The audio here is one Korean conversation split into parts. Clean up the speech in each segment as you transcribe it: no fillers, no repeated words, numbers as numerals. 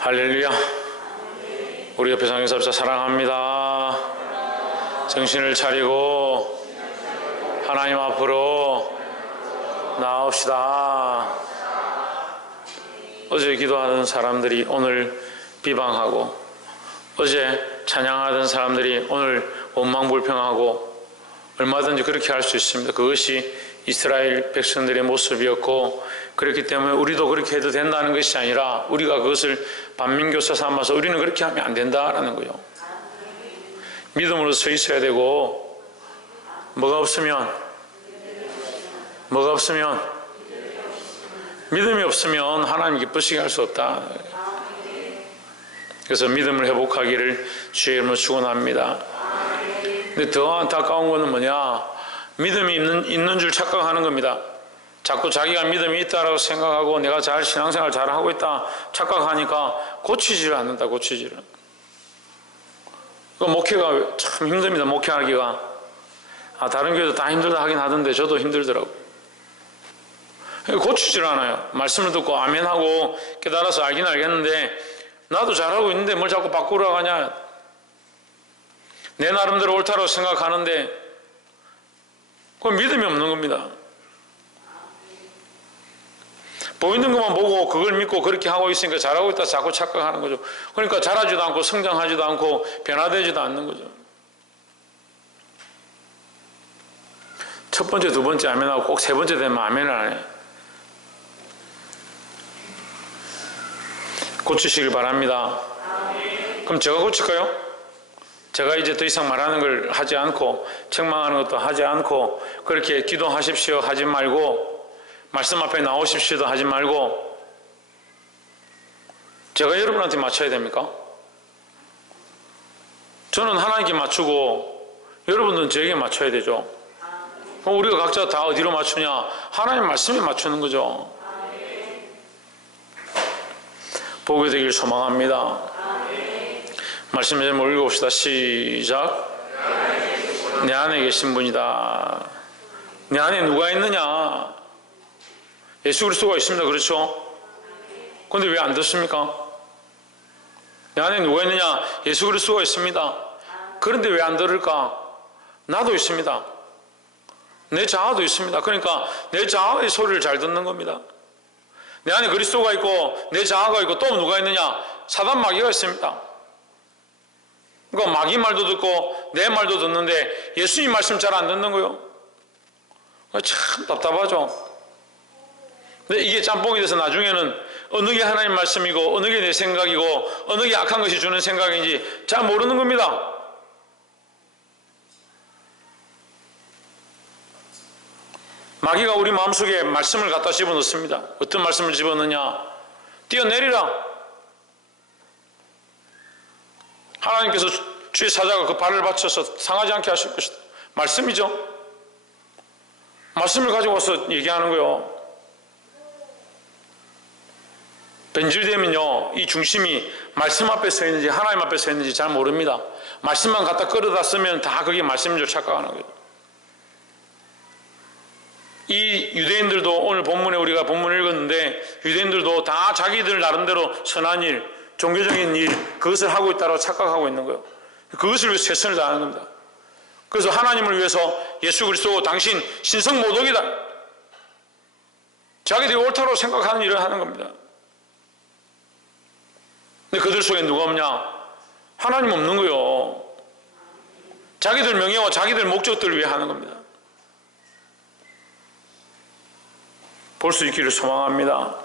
할렐루야. 우리 옆에 상행사업자 사랑합니다. 정신을 차리고 하나님 앞으로 나옵시다. 어제 기도하던 사람들이 오늘 비방하고, 어제 찬양하던 사람들이 오늘 원망불평하고, 얼마든지 그렇게 할 수 있습니다. 그것이 이스라엘 백성들의 모습이었고, 그렇기 때문에 우리도 그렇게 해도 된다는 것이 아니라 우리가 그것을 반민교사 삼아서 우리는 그렇게 하면 안 된다라는 거예요. 믿음으로 서 있어야 되고, 뭐가 없으면 믿음이 없으면 하나님 기쁘시게 할 수 없다. 그래서 믿음을 회복하기를 주의 이름으로 축원합니다. 근데 더 안타까운 것은 뭐냐? 믿음이 있는 줄 착각하는 겁니다. 자꾸 자기가 믿음이 있다라고 생각하고 내가 잘 신앙생활 잘하고 있다 착각하니까 고치지를 않는다. 고치지를. 목회가 참 힘듭니다. 목회하기가. 다른 교회도 다 힘들다 하긴 하던데 저도 힘들더라고요. 고치지를 않아요. 말씀을 듣고 아멘하고 깨달아서 알긴 알겠는데 나도 잘하고 있는데 뭘 자꾸 바꾸러 가냐. 내 나름대로 옳다고 생각하는데 그건 믿음이 없는 겁니다. 보이는 것만 보고 그걸 믿고 그렇게 하고 있으니까 잘하고 있다 자꾸 착각하는 거죠. 그러니까 잘하지도 않고 성장하지도 않고 변화되지도 않는 거죠. 첫 번째, 두 번째 아멘하고 꼭 세 번째 되면 아멘을 안 해요. 고치시길 바랍니다. 그럼 제가 고칠까요? 제가 이제 더 이상 말하는 걸 하지 않고 책망하는 것도 하지 않고 그렇게 기도하십시오 하지 말고 말씀 앞에 나오십시오도 하지 말고 제가 여러분한테 맞춰야 됩니까? 저는 하나님께 맞추고 여러분들은 저에게 맞춰야 되죠. 우리가 각자 다 어디로 맞추냐? 하나님 말씀에 맞추는 거죠. 보게 되길 소망합니다. 말씀 좀 읽어봅시다. 시작. 내 안에 계신 분이다. 내 안에 누가 있느냐? 예수 그리스도가 있습니다. 그렇죠? 그런데 왜 안 듣습니까? 내 안에 누가 있느냐? 예수 그리스도가 있습니다. 그런데 왜 안 들을까? 나도 있습니다. 내 자아도 있습니다. 그러니까 내 자아의 소리를 잘 듣는 겁니다. 내 안에 그리스도가 있고 내 자아가 있고 또 누가 있느냐? 사단 마귀가 있습니다. 그러니까 마귀 말도 듣고 내 말도 듣는데 예수님 말씀 잘 안 듣는 거예요. 참 답답하죠. 근데 이게 짬뽕이 돼서 나중에는 어느 게 하나님 말씀이고 어느 게 내 생각이고 어느 게 악한 것이 주는 생각인지 잘 모르는 겁니다. 마귀가 우리 마음속에 말씀을 갖다 집어넣습니다. 어떤 말씀을 집어넣냐? 뛰어내리라. 하나님께서 주의 사자가 그 발을 받쳐서 상하지 않게 하실 것이다. 말씀이죠. 말씀을 가지고 와서 얘기하는 거예요. 변질되면요, 이 중심이 말씀 앞에 서 있는지 하나님 앞에 서 있는지 잘 모릅니다. 말씀만 갖다 끌어다 쓰면 다 그게 말씀인 줄 착각하는 거예요. 이 유대인들도 오늘 본문에 우리가 본문을 읽었는데 유대인들도 다 자기들 나름대로 선한 일, 종교적인 일, 그것을 하고 있다고 착각하고 있는 거예요. 그것을 위해서 최선을 다하는 겁니다. 그래서 하나님을 위해서 예수 그리스도 당신 신성모독이다. 자기들이 옳다고 생각하는 일을 하는 겁니다. 근데 그들 속에 누가 없냐? 하나님 없는 거예요. 자기들 명예와 자기들 목적들을 위해 하는 겁니다. 볼 수 있기를 소망합니다.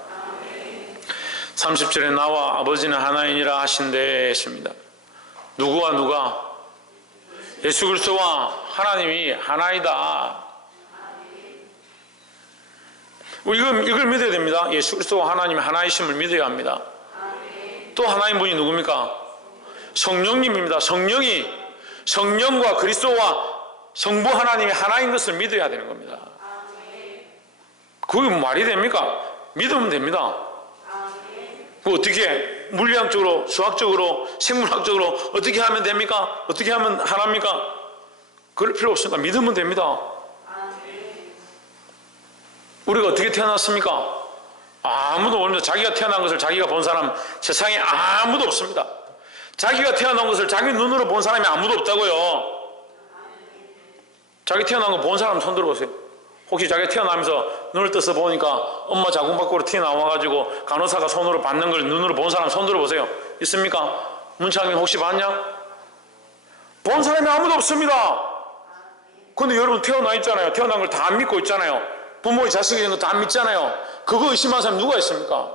30절에 나와 아버지는 하나이니라 하신대 했습니다. 누구와 누가? 예수 그리스도와 하나님이 하나이다. 이걸 믿어야 됩니다. 예수 그리스도와 하나님이 하나이심을 믿어야 합니다. 또 하나인 분이 누굽니까? 성령님입니다. 성령과 그리스도와 성부 하나님이 하나인 것을 믿어야 되는 겁니다. 그게 말이 됩니까? 믿으면 됩니다. 어떻게 물리학적으로, 수학적으로, 생물학적으로 어떻게 하면 됩니까? 어떻게 하면 하나입니까? 그럴 필요 없습니다. 믿으면 됩니다. 우리가 어떻게 태어났습니까? 아무도 모릅니다. 자기가 태어난 것을 자기가 본 사람 세상에 아무도 없습니다. 자기가 태어난 것을 자기 눈으로 본 사람이 아무도 없다고요. 자기 태어난 거 본 사람 손 들어보세요. 혹시 자기 태어나면서 눈을 떠서 보니까 엄마 자궁 밖으로 튀어나와가지고 간호사가 손으로 받는 걸 눈으로 본 사람 손 들어보세요. 있습니까? 문창민 혹시 봤냐? 본 사람이 아무도 없습니다. 근데 여러분 태어나 있잖아요. 태어난 걸 다 안 믿고 있잖아요. 부모의 자식이 된 거 다 안 믿잖아요. 그거 의심하는 사람 누가 있습니까?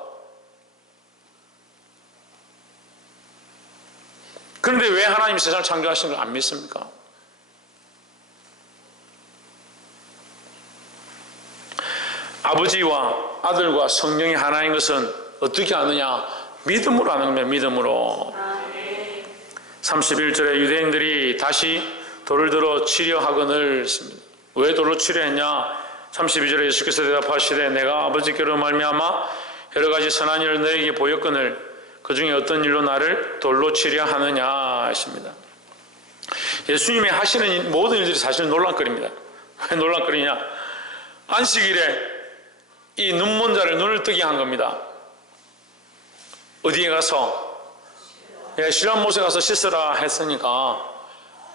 그런데 왜 하나님이 세상을 창조하신 걸 안 믿습니까? 아버지와 아들과 성령이 하나인 것은 어떻게 아느냐? 믿음으로 아는 겁니다. 믿음으로. 31절에 유대인들이 다시 돌을 들어 치려 하거늘 했습니다. 왜 돌로 치려 했냐? 32절에 예수께서 대답하시되 내가 아버지께로 말미암아 여러 가지 선한 일을 너에게 보였거늘 그 중에 어떤 일로 나를 돌로 치려 하느냐 했습니다. 예수님이 하시는 모든 일들이 사실 논란거리입니다. 왜 논란거리냐? 안식일에 이 눈먼 자를 눈을 뜨게 한 겁니다. 어디에 가서? 신랑 못에 가서 씻으라 했으니까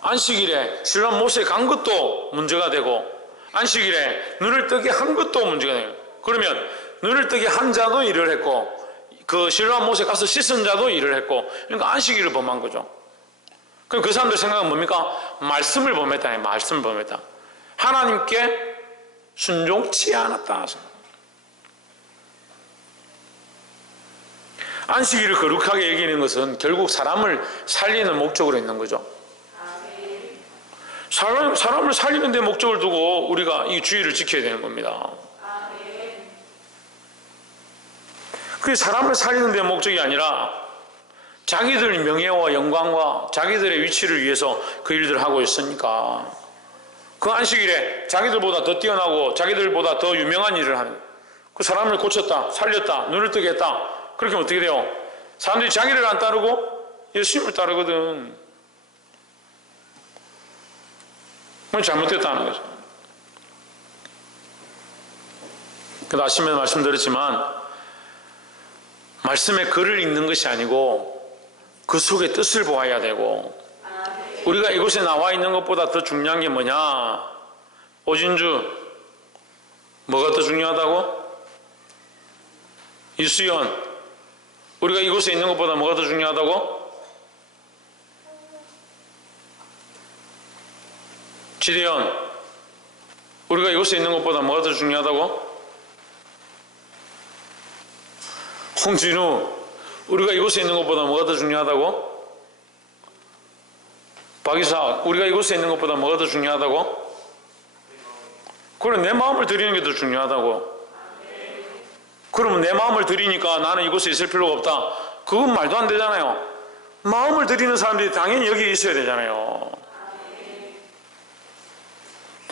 안식일에 신랑 못에 간 것도 문제가 되고 안식일에 눈을 뜨게 한 것도 문제가 돼요. 그러면 눈을 뜨게 한 자도 일을 했고 그 신랑 못에 가서 씻은 자도 일을 했고 그러니까 안식일을 범한 거죠. 그럼 그 사람들 생각은 뭡니까? 말씀을 범했다. 말씀을 범했다. 하나님께 순종치 않았다. 안식일을 거룩하게 여기는 것은 결국 사람을 살리는 목적으로 있는 거죠. 사람을 살리는 데 목적을 두고 우리가 이 주의를 지켜야 되는 겁니다. 그게 사람을 살리는 데 목적이 아니라 자기들 명예와 영광과 자기들의 위치를 위해서 그 일들을 하고 있으니까 그 안식일에 자기들보다 더 뛰어나고 자기들보다 더 유명한 일을 하는 그 사람을 고쳤다, 살렸다, 눈을 뜨게 했다. 그렇게 하면 어떻게 돼요? 사람들이 자기를 안 따르고 예수님을 따르거든. 그건 잘못됐다는 거죠. 그래서 아침에 말씀드렸지만 말씀의 글을 읽는 것이 아니고 그 속의 뜻을 보아야 되고 우리가 이곳에 나와 있는 것보다 더 중요한 게 뭐냐? 오진주 뭐가 더 중요하다고? 이수연 우리가 이곳에 있는 것보다 뭐가 더 중요하다고? 지대현 우리가 이곳에 있는 것보다 뭐가 더 중요하다고? 홍진우 우리가 이곳에 있는 것보다 뭐가 더 중요하다고? 박이삭 우리가 이곳에 있는 것보다 뭐가 더 중요하다고? 그래 내 마음을 드리는 게 더 중요하다고. 그러면 내 마음을 드리니까 나는 이곳에 있을 필요가 없다. 그건 말도 안 되잖아요. 마음을 드리는 사람들이 당연히 여기에 있어야 되잖아요.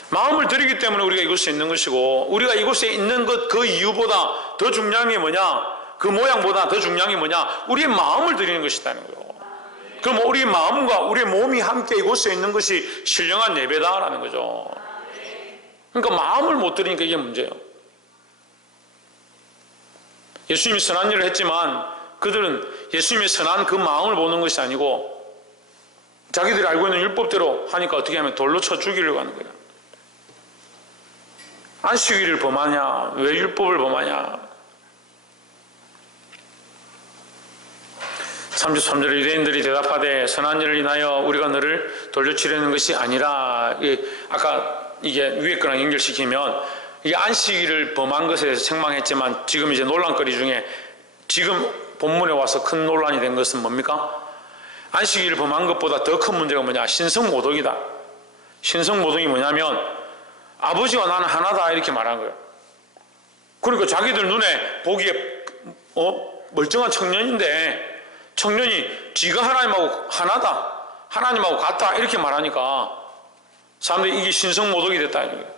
마음을 드리기 때문에 우리가 이곳에 있는 것이고 우리가 이곳에 있는 것 그 이유보다 더 중요한 게 뭐냐? 그 모양보다 더 중요한 게 뭐냐? 우리의 마음을 드리는 것이라는 거예요. 그럼 우리 마음과 우리의 몸이 함께 이곳에 있는 것이 신령한 예배다라는 거죠. 그러니까 마음을 못 드리니까 이게 문제예요. 예수님이 선한 일을 했지만 그들은 예수님의 선한 그 마음을 보는 것이 아니고 자기들이 알고 있는 율법대로 하니까 어떻게 하면 돌로 쳐 죽이려고 하는 거야. 안식일을 범하냐? 왜 율법을 범하냐? 33절에 유대인들이 대답하되 선한 일을 인하여 우리가 너를 돌려치려는 것이 아니라 아까 이게 위에 거랑 연결시키면 이게 안식일을 범한 것에 대해서 책망했지만 지금 이제 논란거리 중에 지금 본문에 와서 큰 논란이 된 것은 뭡니까? 안식일을 범한 것보다 더 큰 문제가 뭐냐? 신성모독이다. 신성모독이 뭐냐면 아버지와 나는 하나다 이렇게 말한 거예요. 그러니까 자기들 눈에 보기에 멀쩡한 청년인데 청년이 지가 하나님하고 하나다. 하나님하고 같다 이렇게 말하니까 사람들이 이게 신성모독이 됐다 이거예요.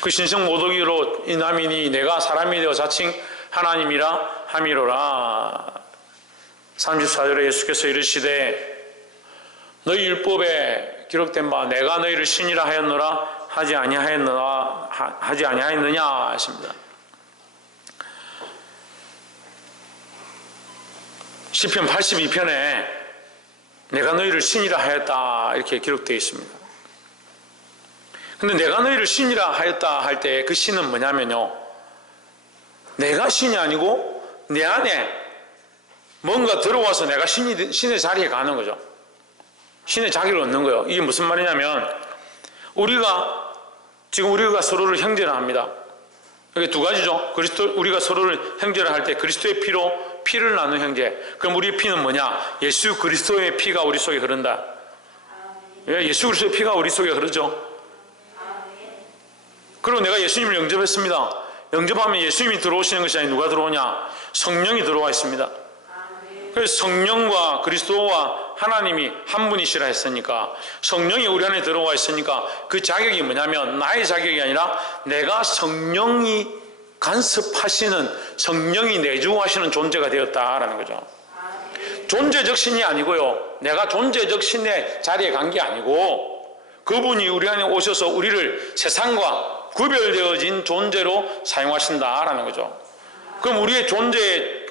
그 신성모독이로 인하미니 내가 사람이 되어 자칭 하나님이라 함이로라. 34절에 예수께서 이르시되 너희 율법에 기록된 바 내가 너희를 신이라 하였노라 하지 아니하였느냐 했습니다. 시편 82편에 내가 너희를 신이라 하였다 이렇게 기록되어 있습니다. 근데 내가 너희를 신이라 하였다 할 때 그 신은 뭐냐면요, 내가 신이 아니고 내 안에 뭔가 들어와서 내가 신의 자리에 가는 거죠. 신의 자기를 얻는 거예요. 이게 무슨 말이냐면, 지금 우리가 서로를 형제라 합니다. 이게 두 가지죠. 우리가 서로를 형제라 할 때 그리스도의 피로 피를 나눈 형제. 그럼 우리의 피는 뭐냐? 예수 그리스도의 피가 우리 속에 흐른다. 예수 그리스도의 피가 우리 속에 흐르죠. 그리고 내가 예수님을 영접했습니다. 영접하면 예수님이 들어오시는 것이 아니라 누가 들어오냐? 성령이 들어와 있습니다. 그래서 성령과 그리스도와 하나님이 한 분이시라 했으니까, 성령이 우리 안에 들어와 있으니까 그 자격이 뭐냐면 나의 자격이 아니라 내가 성령이 간섭하시는, 성령이 내주하시는 존재가 되었다라는 거죠. 존재적 신이 아니고요, 내가 존재적 신의 자리에 간 게 아니고 그분이 우리 안에 오셔서 우리를 세상과 구별되어진 존재로 사용하신다라는 거죠. 그럼 우리의 존재의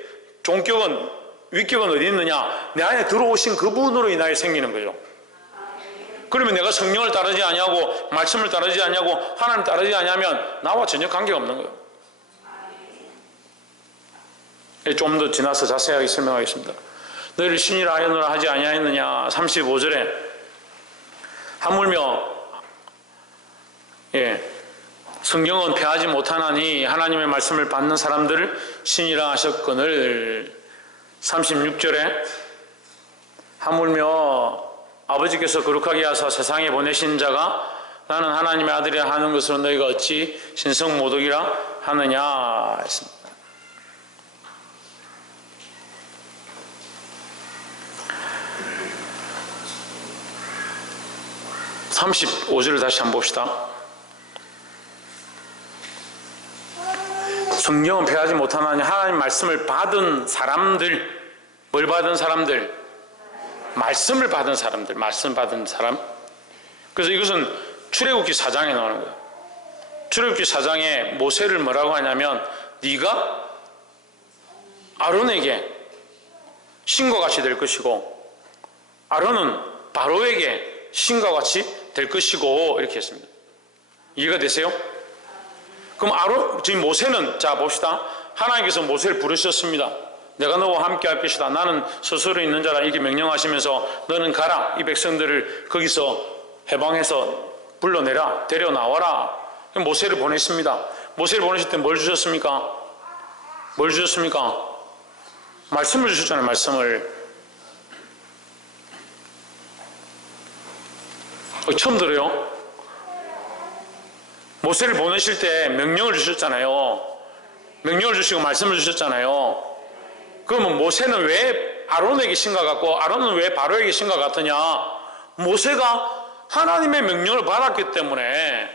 위격은 어디 있느냐? 내 안에 들어오신 그분으로 인하여 생기는 거죠. 그러면 내가 성령을 따르지 아니하고 말씀을 따르지 아니하고 하나님 따르지 아니하면 나와 전혀 관계가 없는 거예요. 좀 더 지나서 자세하게 설명하겠습니다. 너희를 신이라 하였느냐 하지 아니하였느냐. 35절에 하물며 성경은 폐하지 못하나니 하나님의 말씀을 받는 사람들을 신이라 하셨거늘. 36절에 하물며 아버지께서 거룩하게 하사 세상에 보내신 자가 나는 하나님의 아들이라 하는 것으로 너희가 어찌 신성 모독이라 하느냐 했습니다. 35절을 다시 한번 봅시다. 성경은 폐하지 못하나니 하나님 말씀을 받은 사람들, 뭘 받은 사람들? 말씀을 받은 사람들, 말씀 받은 사람. 그래서 이것은 출애굽기 4장에 나오는 거예요. 출애굽기 4장에 모세를 뭐라고 하냐면, 네가 아론에게 신과 같이 될 것이고 아론은 바로에게 신과 같이 될 것이고 이렇게 했습니다. 이해가 되세요? 그럼 지금 모세는, 자 봅시다. 하나님께서 모세를 부르셨습니다. 내가 너와 함께 할 것이다. 나는 스스로 있는 자라 이렇게 명령하시면서 너는 가라. 이 백성들을 거기서 해방해서 불러내라. 데려나와라. 모세를 보냈습니다. 모세를 보내실 때 뭘 주셨습니까? 뭘 주셨습니까? 말씀을 주셨잖아요. 말씀을. 처음 들어요? 모세를 보내실 때 명령을 주셨잖아요. 명령을 주시고 말씀을 주셨잖아요. 그러면 모세는 왜 아론에게 신과 같고 아론은 왜 바로에게 신과 같으냐? 모세가 하나님의 명령을 받았기 때문에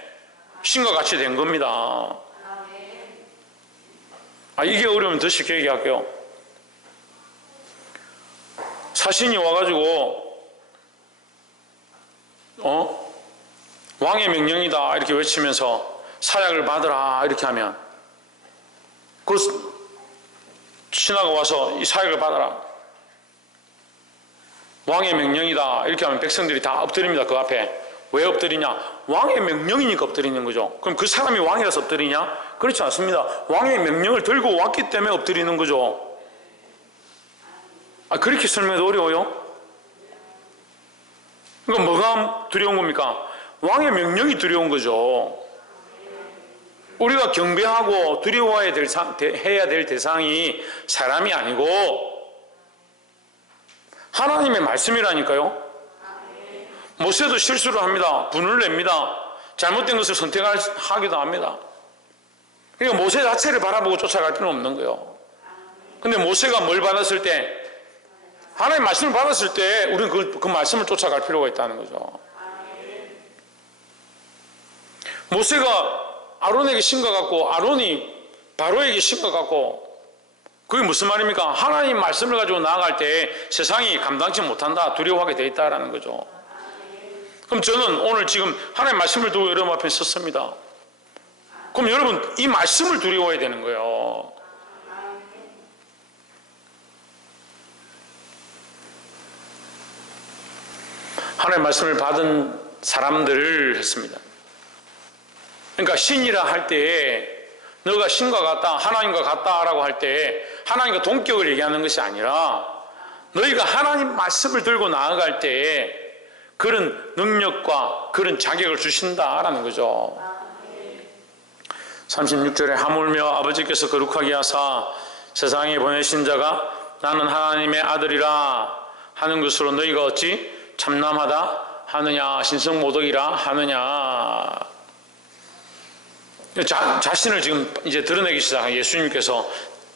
신과 같이 된 겁니다. 이게 어려우면 더 쉽게 얘기할게요. 사신이 와가지고 왕의 명령이다 이렇게 외치면서 사약을 받으라 이렇게 하면, 그 신하가 와서 이 사약을 받아라, 왕의 명령이다 이렇게 하면 백성들이 다 엎드립니다. 그 앞에. 왜 엎드리냐? 왕의 명령이니까 엎드리는 거죠. 그럼 그 사람이 왕이라서 엎드리냐? 그렇지 않습니다. 왕의 명령을 들고 왔기 때문에 엎드리는 거죠. 그렇게 설명해도 어려워요? 그러니까 뭐가 두려운 겁니까? 왕의 명령이 두려운 거죠. 우리가 경배하고 두려워해야 될 대상이 사람이 아니고 하나님의 말씀이라니까요. 모세도 실수를 합니다. 분을 냅니다. 잘못된 것을 선택하기도 합니다. 그러니까 모세 자체를 바라보고 쫓아갈 필요는 없는 거예요. 근데 모세가 뭘 받았을 때, 하나님의 말씀을 받았을 때 우리는 그 말씀을 쫓아갈 필요가 있다는 거죠. 모세가 아론에게 신과 같고 아론이 바로에게 신과 같고, 그게 무슨 말입니까? 하나님 말씀을 가지고 나아갈 때 세상이 감당치 못한다, 두려워하게 돼 있다라는 거죠. 그럼 저는 오늘 지금 하나님의 말씀을 두고 여러분 앞에 섰습니다. 그럼 여러분 이 말씀을 두려워해야 되는 거예요. 하나님의 말씀을 받은 사람들을 했습니다. 그러니까 신이라 할 때에 너가 신과 같다, 하나님과 같다라고 할 때 하나님과 동격을 얘기하는 것이 아니라 너희가 하나님 말씀을 들고 나아갈 때에 그런 능력과 그런 자격을 주신다라는 거죠. 36절에 하물며 아버지께서 거룩하게 하사 세상에 보내신 자가 나는 하나님의 아들이라 하는 것으로 너희가 어찌 참남하다 하느냐, 신성모독이라 하느냐. 자신을 지금 이제 드러내기 시작한 예수님께서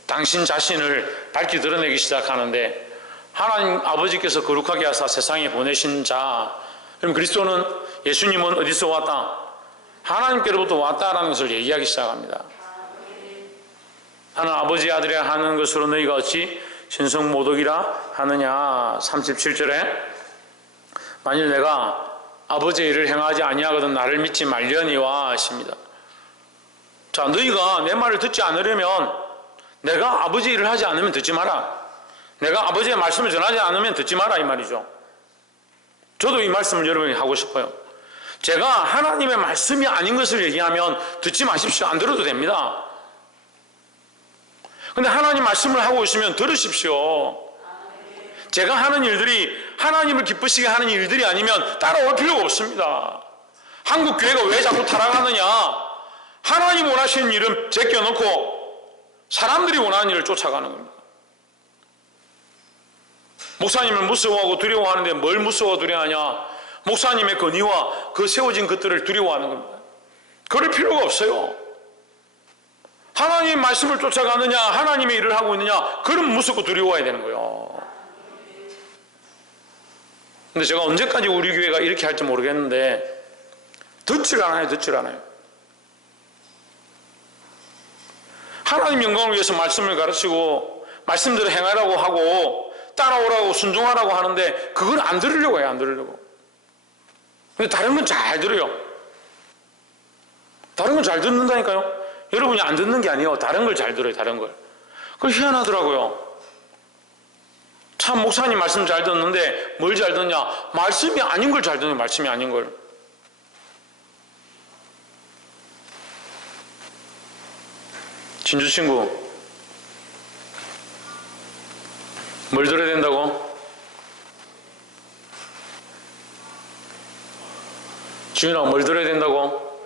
당신 자신을 밝히 드러내기 시작하는데, 하나님 아버지께서 거룩하게 하사 세상에 보내신 자, 그럼 그리스도는, 예수님은 어디서 왔다? 하나님께로부터 왔다라는 것을 얘기하기 시작합니다. 나는 아버지의 아들이라 하는 것으로 너희가 어찌 신성모독이라 하느냐. 37절에 만일 내가 아버지의 일을 행하지 아니하거든 나를 믿지 말려니와 하십니다. 자, 너희가 내 말을 듣지 않으려면, 내가 아버지의 일을 하지 않으면 듣지 마라. 내가 아버지의 말씀을 전하지 않으면 듣지 마라, 이 말이죠. 저도 이 말씀을 여러분에게 하고 싶어요. 제가 하나님의 말씀이 아닌 것을 얘기하면 듣지 마십시오. 안 들어도 됩니다. 근데 하나님 말씀을 하고 있으면 들으십시오. 제가 하는 일들이 하나님을 기쁘시게 하는 일들이 아니면 따라올 필요가 없습니다. 한국 교회가 왜 자꾸 타락하느냐? 하나님 원하시는 일은 제껴놓고 사람들이 원하는 일을 쫓아가는 겁니다. 목사님을 무서워하고 두려워하는데 뭘 무서워 두려워하냐? 목사님의 권위와 그 세워진 것들을 두려워하는 겁니다. 그럴 필요가 없어요. 하나님 말씀을 쫓아가느냐, 하나님의 일을 하고 있느냐, 그럼 무섭고 두려워해야 되는 거예요. 근데 제가 언제까지 우리 교회가 이렇게 할지 모르겠는데 듣질 않아요. 하나님 영광을 위해서 말씀을 가르치고 말씀대로 행하라고 하고 따라오라고 순종하라고 하는데 그걸 안 들으려고 해요. 안 들으려고. 근데 다른 건 잘 들어요. 다른 건 잘 듣는다니까요. 여러분이 안 듣는 게 아니에요. 다른 걸 잘 들어요. 다른 걸. 그걸 희한하더라고요. 참 목사님 말씀 잘 듣는데 뭘 잘 듣냐? 말씀이 아닌 걸 잘 듣는, 말씀이 아닌 걸. 진주 친구, 뭘 들어야 된다고? 지윤아, 뭘 들어야 된다고?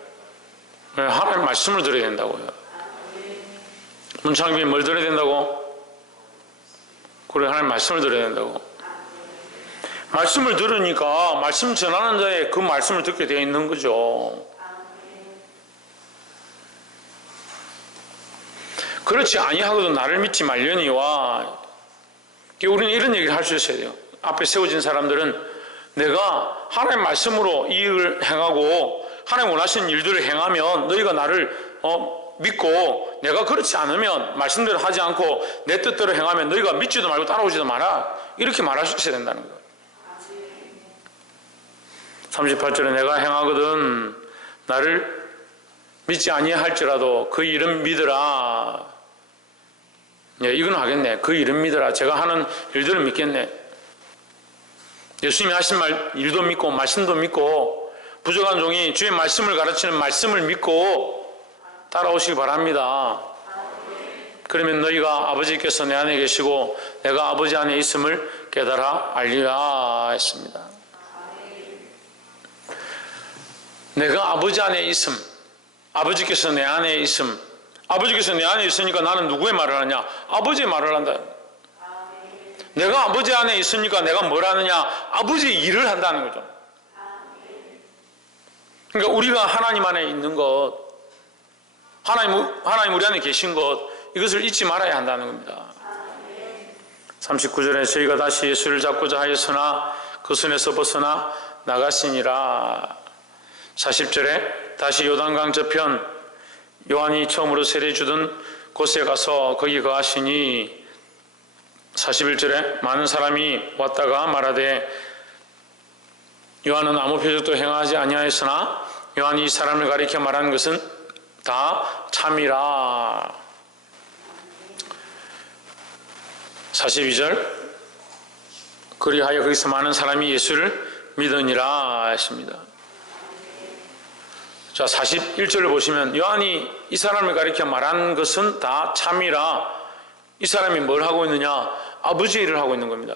하나님 말씀을 들어야 된다고요. 문창빈, 뭘 들어야 된다고? 그래, 하나님 말씀을 들어야 된다고. 말씀을 들으니까 말씀 전하는 자에 그 말씀을 듣게 되어 있는 거죠. 그렇지 아니하고도 나를 믿지 말려니와. 우리는 이런 얘기를 할 수 있어야 돼요. 앞에 세워진 사람들은 내가 하나님 말씀으로 이 일을 행하고 하나님 원하시는 일들을 행하면 너희가 나를 믿고, 내가 그렇지 않으면 말씀대로 하지 않고 내 뜻대로 행하면 너희가 믿지도 말고 따라오지도 마라. 이렇게 말할 수 있어야 된다는 거예요. 38절에 내가 행하거든 나를 믿지 아니할지라도 그 일은 믿으라. 네, 이건 하겠네. 그 일은 믿으라. 제가 하는 일들을 믿겠네. 예수님이 하신 일도 믿고 말씀도 믿고 부족한 종이 주의 말씀을 가르치는 말씀을 믿고 따라오시기 바랍니다. 그러면 너희가 아버지께서 내 안에 계시고 내가 아버지 안에 있음을 깨달아 알리라 했습니다. 내가 아버지 안에 있음, 아버지께서 내 안에 있음. 아버지께서 내 안에 있으니까 나는 누구의 말을 하냐? 아버지의 말을 한다. 내가 아버지 안에 있으니까 내가 뭘 하느냐? 아버지의 일을 한다는 거죠. 그러니까 우리가 하나님 안에 있는 것, 하나님 우리 안에 계신 것, 이것을 잊지 말아야 한다는 겁니다. 39절에 저희가 다시 예수를 잡고자 하였으나 그 손에서 벗어나 나가시니라. 40절에 다시 요단강 저편 요한이 처음으로 세례 주던 곳에 가서 거기 거하시니. 41절에 많은 사람이 왔다가 말하되 요한은 아무 표적도 행하지 아니하였으나 요한이 이 사람을 가리켜 말하는 것은 다 참이라. 42절 그리하여 거기서 많은 사람이 예수를 믿으니라 했습니다. 자, 41절을 보시면 요한이 이 사람을 가리켜 말한 것은 다 참이라. 이 사람이 뭘 하고 있느냐? 아버지의 일을 하고 있는 겁니다.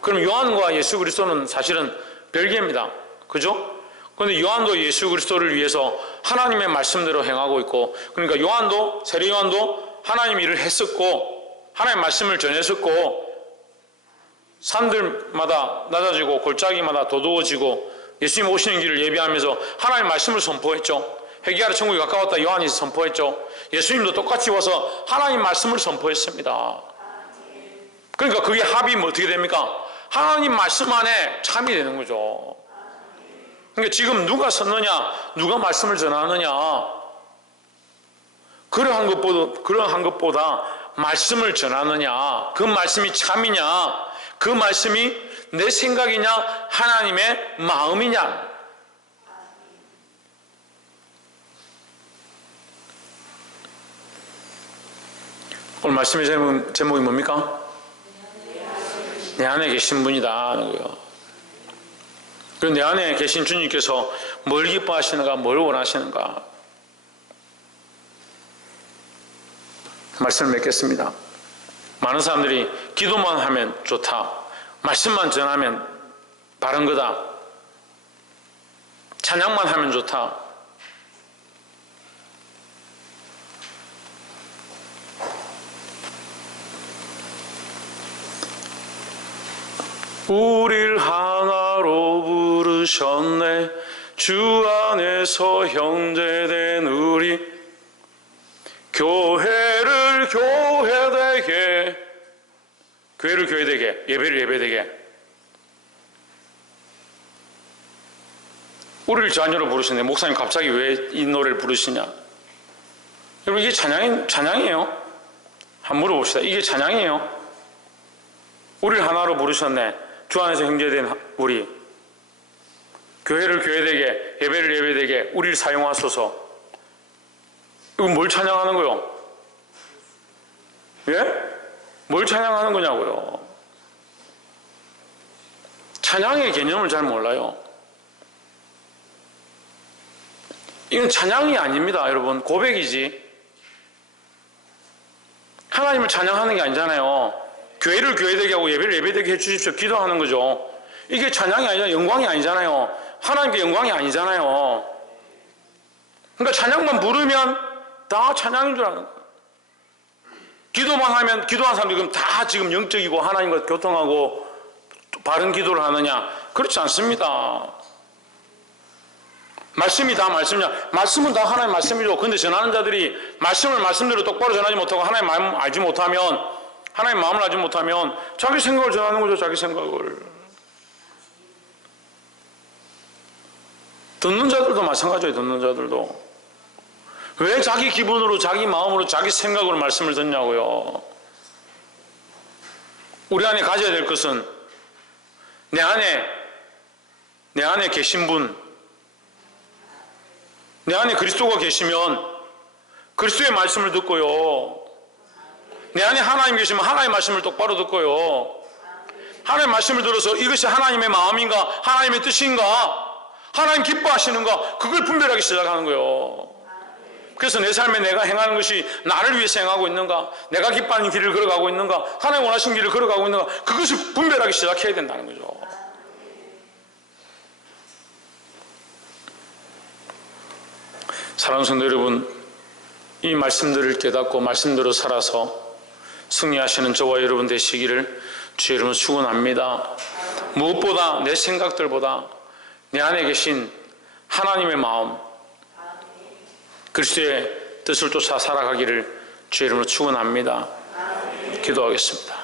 그럼 요한과 예수 그리스도는 사실은 별개입니다. 그죠? 그런데 요한도 예수 그리스도를 위해서 하나님의 말씀대로 행하고 있고, 그러니까 요한도, 세례 요한도 하나님 일을 했었고 하나님의 말씀을 전했었고, 산들마다 낮아지고 골짜기마다 도두어지고 예수님 오시는 길을 예비하면서 하나님의 말씀을 선포했죠. 회개하라 천국이 가까웠다 요한이 선포했죠. 예수님도 똑같이 와서 하나님 말씀을 선포했습니다. 그러니까 그게 합이면 어떻게 됩니까? 하나님 말씀 안에 참이 되는 거죠. 그러니까 지금 누가 섰느냐, 누가 말씀을 전하느냐, 그러한 것보다 말씀을 전하느냐, 그 말씀이 참이냐, 그 말씀이 내 생각이냐, 하나님의 마음이냐. 오늘 말씀의 제목이 뭡니까? 내 안에 계신 분이다 하는 거예요. 그리고 내 안에 계신 주님께서 뭘 기뻐하시는가, 뭘 원하시는가. 말씀을 맺겠습니다. 많은 사람들이 기도만 하면 좋다, 말씀만 전하면 바른 거다, 찬양만 하면 좋다. 우릴 하나로 부르셨네. 주 안에서 형제된 우리 교회를 교회되게, 교회를 교회되게, 예배를 예배되게. 우리를 자녀로 부르시네. 목사님 갑자기 왜 이 노래를 부르시냐? 여러분, 이게 찬양이에요? 한번 물어봅시다. 이게 찬양이에요? 우리를 하나로 부르셨네. 주 안에서 형제된 우리 교회를 교회되게, 예배를 예배되게 우리를 사용하소서. 이건 뭘 찬양하는 거요? 예? 뭘 찬양하는 거냐고요? 찬양의 개념을 잘 몰라요. 이건 찬양이 아닙니다, 여러분. 고백이지. 하나님을 찬양하는 게 아니잖아요. 교회를 교회되게 하고 예배를 예배되게 해주십시오, 기도하는 거죠. 이게 찬양이 아니잖아요. 영광이 아니잖아요. 하나님께 영광이 아니잖아요. 그러니까 찬양만 부르면 다 찬양인 줄 아는 거예요. 기도만 하면, 기도하는 사람들이 그럼 다 지금 영적이고 하나님과 교통하고 바른 기도를 하느냐? 그렇지 않습니다. 말씀이 다 말씀이냐? 말씀은 다 하나님의 말씀이죠. 그런데 전하는 자들이 말씀을 말씀대로 똑바로 전하지 못하고 하나님의 마음을 알지 못하면, 하나님의 마음을 알지 못하면 자기 생각을 전하는 거죠. 자기 생각을. 듣는 자들도 마찬가지예요. 듣는 자들도. 왜 자기 기분으로, 자기 마음으로, 자기 생각으로 말씀을 듣냐고요. 우리 안에 가져야 될 것은 내 안에 계신 분, 내 안에 그리스도가 계시면 그리스도의 말씀을 듣고요. 내 안에 하나님 계시면 하나님의 말씀을 똑바로 듣고요. 하나님의 말씀을 들어서 이것이 하나님의 마음인가, 하나님의 뜻인가, 하나님 기뻐하시는가, 그걸 분별하기 시작하는 거예요. 그래서 내 삶에 내가 행하는 것이 나를 위해서 행하고 있는가, 내가 기뻐하는 길을 걸어가고 있는가, 하나님 원하신 길을 걸어가고 있는가, 그것을 분별하기 시작해야 된다는 거죠. 사랑하는 성도 여러분, 이 말씀들을 깨닫고 말씀대로 살아서 승리하시는 저와 여러분 되시기를 주의 이름으로 축원합니다. 무엇보다 내 생각들보다 내 안에 계신 하나님의 마음, 그리스도의 뜻을 쫓아 살아가기를 주의 이름으로 축원합니다. 기도하겠습니다.